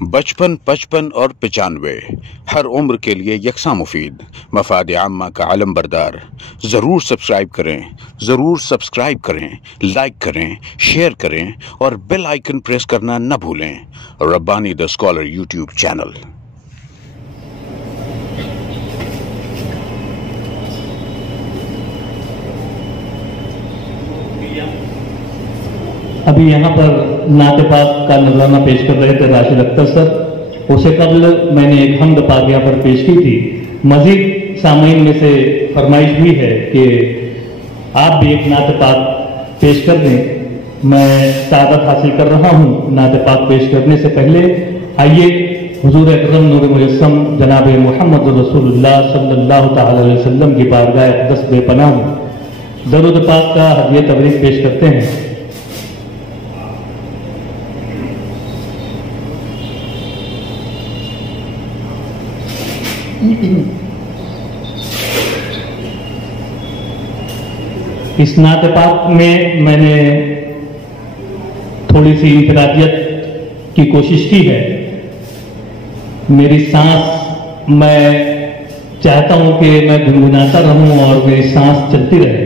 बचपन, 55 और 95 हर उम्र के लिए यकसा मुफीद, मफाद आम्मा का आलम बरदार। ज़रूर सब्सक्राइब करें, लाइक करें, शेयर करें और बेल आइकन प्रेस करना न भूलें। Rabbani the scholar YouTube channel. अभी यहाँ पर नाते पाक का नजराना पेश कर रहे थे राशिद अख्तर सर। उससे कबल मैंने एक हमद पाक यहाँ पर पेश की थी। मजीद सामीन में से फरमाइश हुई है कि आप भी एक नाते पाक पेश कर दें। मैं सादत हासिल कर रहा हूँ नाते पाक पेश करने से पहले आइए हुजूर अकरम नूर मुजस्सम जनाब मोहम्मद रसूलुल्लाह सल्लल्लाहु तआला अलैहि वसल्लम की बारगाह अक़दस बेपनाह दरूद पाक का हदिया तबरीक पेश करते हैं। इस नाते पाक में मैंने थोड़ी सी इंफरादियत की कोशिश की है। मेरी सांस, मैं चाहता हूं कि मैं गुनगुनाता रहूं और मेरी सांस चलती रहे,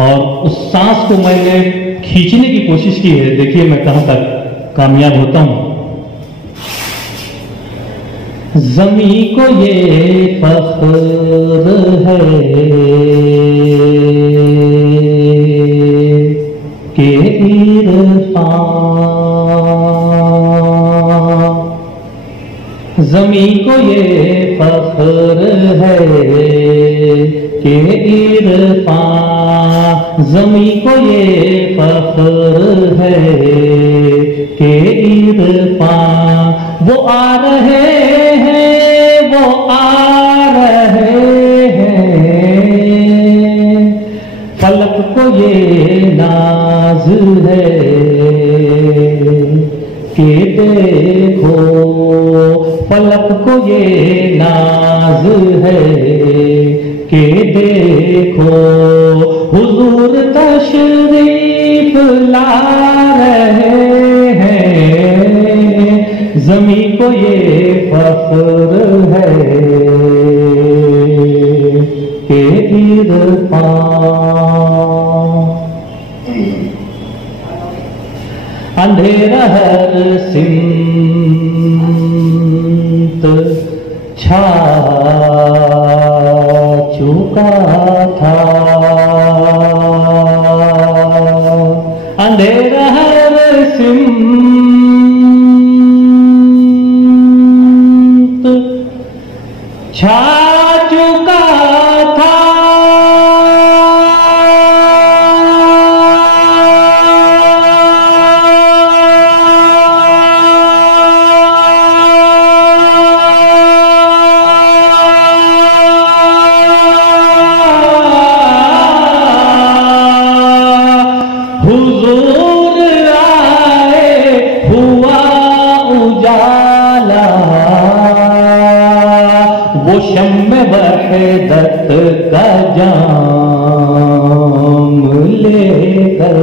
और उस सांस को मैंने खींचने की कोशिश की है। देखिए मैं कहां तक कामयाब होता हूं। ज़मीं को ये फख्र है कि इरफान, ज़मीं को ये फख्र है कि इरफान, ज़मीं को ये फख्र है कि इरफान। वो आ रहे हैं, वो आ रहे हैं, फलक को ये नाज है कि देखो, फलक को ये नाज है कि देखो, हुजूर तशरीफ ला रहे हैं, ज़मीं को ये फख्र है कि इरफान। अंधेरा हर सिमत छा चुका था, अंधेरा हर सिमत छा चुका था, हुजूर आए हुआ उजाला, वो शम्मे वहदत का जाम लेकर,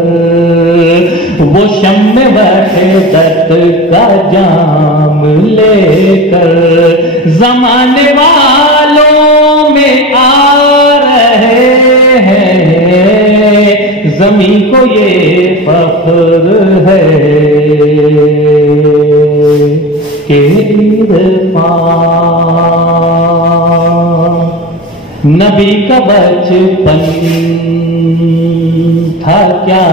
वो शम्मे वहदत का जाम लेकर, ज़माने वालों में आ रहे हैं, ज़मीं को ये फख्र है कि इरफान। नबी का बचपन था क्या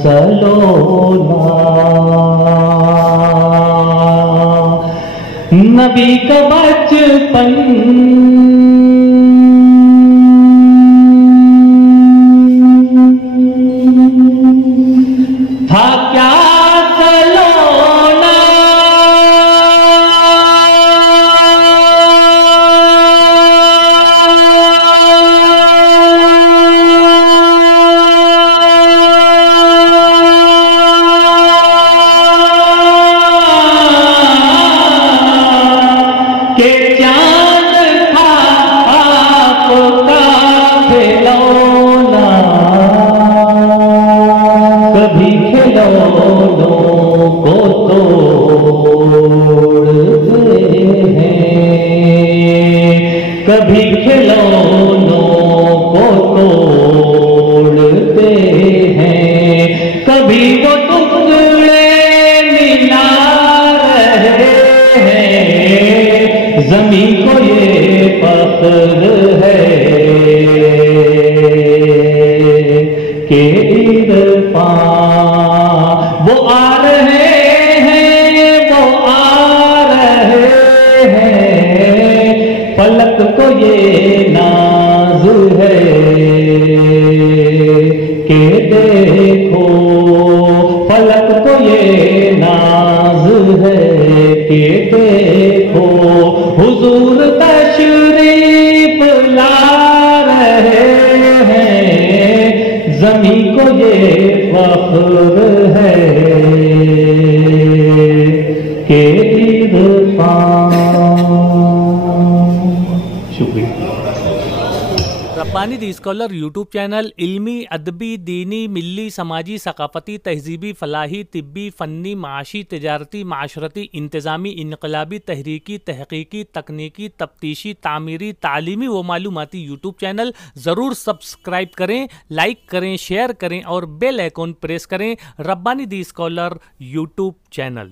सलोना, नबी का बचपन था क्या सलोना, के चांद था आ रहे हैं, वो आ रहे हैं, फलक को ये नाज है कि देखो, फलक को ये नाज है कि देखो, हुजूर तशरीफ ला रहे हैं, ज़मीं को ये फख्र है कि इरफान। शुक्रिया। Rabbani the scholar YouTube channel इल्मी, अदबी, दीनी, मिल्ली, समाजी, सकाफती, तहजीबी, फलाही, तिब्बी, फ़न्नी, माशी, तिजारती, माशरती, इंतज़ामी, इनकलाबी, तहरीकी, तहकीकी, तकनीकी, तफ्तीशी, तामीरी, तालीमी व मालूमाती यूट्यूब चैनल। ज़रूर सब्सक्राइब करें, लाइक करें, शेयर करें और बेल आइकॉन प्रेस करें। Rabbani the scholar YouTube channel.